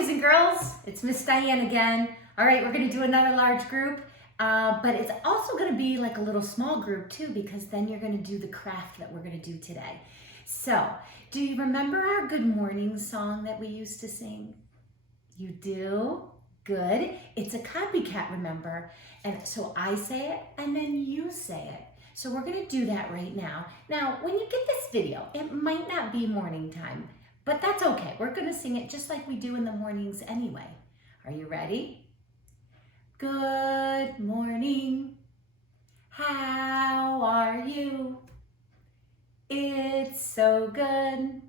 boys and girls, it's Miss Diane again. All right, we're gonna do another large group, but it's also gonna be like a little small group too, because then you're gonna do the craft that we're gonna do today. So, do you remember our good morning song that we used to sing? You do? Good. It's a copycat, remember? And so I say it and then you say it. So we're gonna do that right now. Now, when you get this video, it might not be morning time, but that's okay. We're gonna sing it just like we do in the mornings anyway. Are you ready? Good morning. How are you? It's so good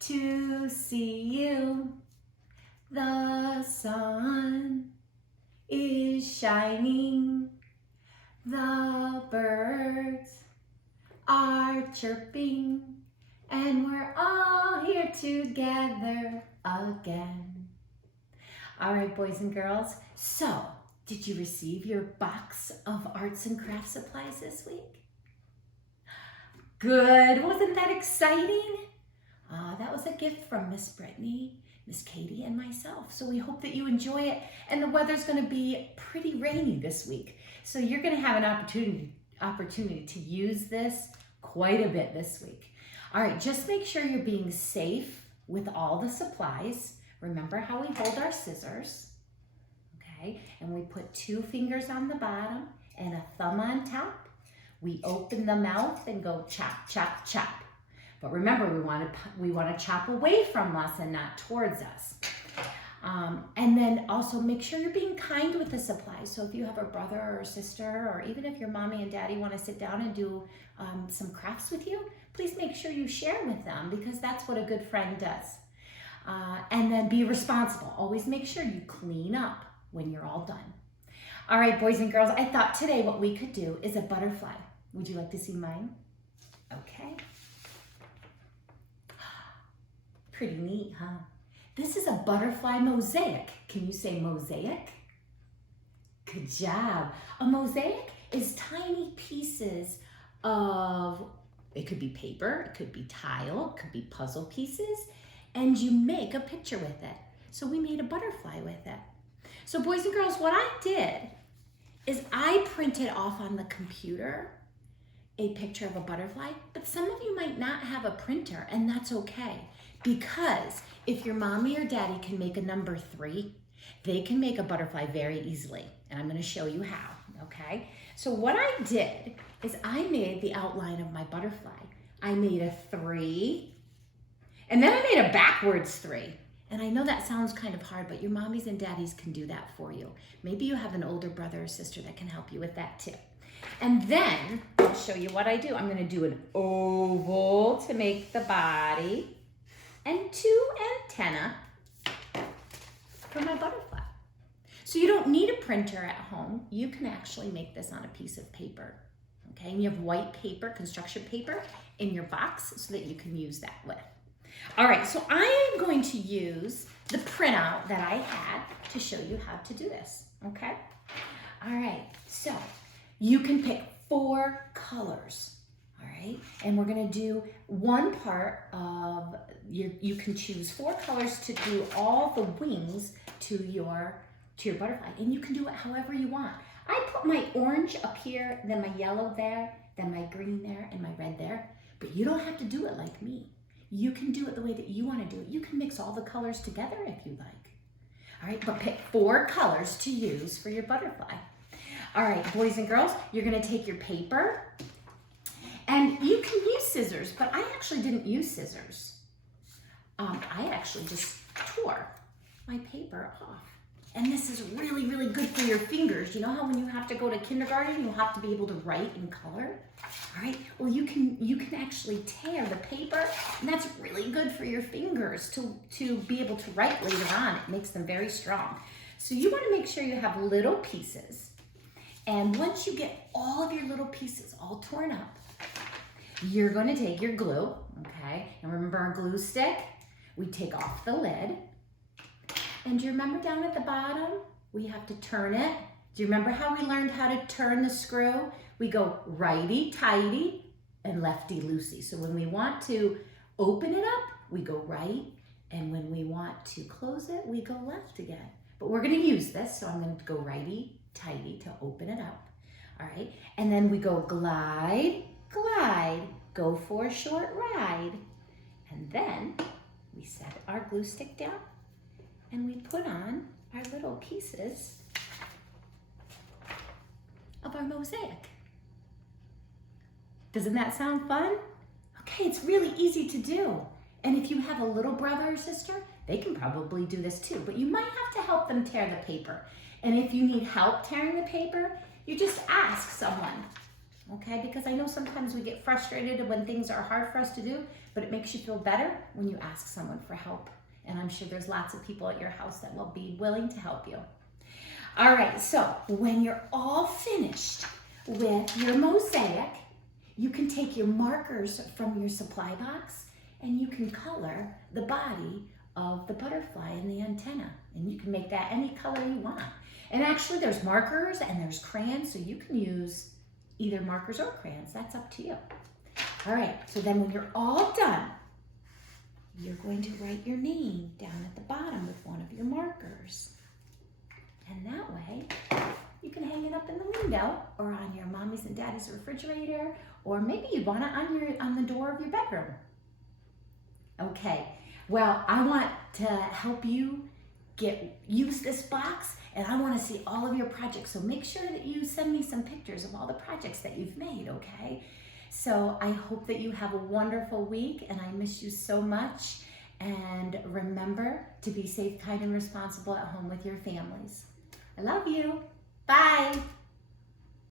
to see you. The sun is shining. The birds are chirping. And we're all here together again. All right, boys and girls. So, did you receive your box of arts and craft supplies this week? Good. Wasn't that exciting? That was a gift from Miss Brittany, Miss Katie, and myself. So we hope that you enjoy it. And the weather's going to be pretty rainy this week. So you're going to have an opportunity to use this quite a bit this week. All right, just make sure you're being safe with all the supplies. Remember how we hold our scissors, okay? And we put 2 fingers on the bottom and a thumb on top. We open the mouth and go chop, chop, chop. But remember, we want to chop away from us and not towards us. And then also make sure you're being kind with the supplies. So if you have a brother or a sister, or even if your mommy and daddy want to sit down and do some crafts with you, please make sure you share with them, because that's what a good friend does. And then be responsible. Always make sure you clean up when you're all done. All right, boys and girls, I thought today what we could do is a butterfly. Would you like to see mine? Okay. Pretty neat, huh? This is a butterfly mosaic. Can you say mosaic? Good job. A mosaic is tiny pieces of, it could be paper, it could be tile, it could be puzzle pieces, and you make a picture with it. So we made a butterfly with it. So boys and girls, what I did is I printed off on the computer a picture of a butterfly, but some of you might not have a printer, and that's okay. Because if your mommy or daddy can make a number 3, they can make a butterfly very easily. And I'm going to show you how, okay? So what I did is I made the outline of my butterfly. I made a 3, and then I made a backwards 3. And I know that sounds kind of hard, but your mommies and daddies can do that for you. Maybe you have an older brother or sister that can help you with that too. And then I'll show you what I do. I'm going to do an oval to make the body, and 2 antennae for my butterfly. So you don't need a printer at home. You can actually make this on a piece of paper, okay? And you have white paper, construction paper, in your box so that you can use that with. All right, so I am going to use the printout that I had to show you how to do this, okay? All right, so you can pick 4 colors. All right, and we're gonna do one part of you can choose 4 colors to do all the wings to your butterfly, and you can do it however you want. I put my orange up here, then my yellow there, then my green there, and my red there, but you don't have to do it like me. You can do it the way that you want to do it. You can mix all the colors together if you like. All right, but pick 4 colors to use for your butterfly. All right, boys and girls, you're gonna take your paper, and you can use scissors, but I actually didn't use scissors. I actually just tore my paper off. And this is really, really good for your fingers. You know how when you have to go to kindergarten, you have to be able to write in color? All right, well, you can actually tear the paper, and that's really good for your fingers to be able to write later on. It makes them very strong. So you wanna make sure you have little pieces. And once you get all of your little pieces all torn up, you're going to take your glue, okay? And remember our glue stick? We take off the lid. And do you remember down at the bottom, we have to turn it? Do you remember how we learned how to turn the screw? We go righty-tighty and lefty-loosey. So when we want to open it up, we go right And when we want to close it, we go left again. But we're going to use this, so I'm going to go righty-tighty to open it up. All right, and then we go glide, glide, go for a short ride. And then we set our glue stick down and we put on our little pieces of our mosaic. Doesn't that sound fun? Okay, it's really easy to do. And if you have a little brother or sister, they can probably do this too, but you might have to help them tear the paper. And if you need help tearing the paper, you just ask someone, okay? Because I know sometimes we get frustrated when things are hard for us to do, but it makes you feel better when you ask someone for help. And I'm sure there's lots of people at your house that will be willing to help you. All right, so when you're all finished with your mosaic, you can take your markers from your supply box and you can color the body of the butterfly and the antenna. And you can make that any color you want. And actually there's markers and there's crayons, so you can use either markers or crayons. That's up to you. All right, so then when you're all done, you're going to write your name down at the bottom with one of your markers. And that way, you can hang it up in the window or on your mommy's and daddy's refrigerator, or maybe you want it on the door of your bedroom. Okay, well, I want to help you use this box, and I want to see all of your projects. So make sure that you send me some pictures of all the projects that you've made, okay? So I hope that you have a wonderful week, and I miss you so much. And remember to be safe, kind, and responsible at home with your families. I love you. Bye.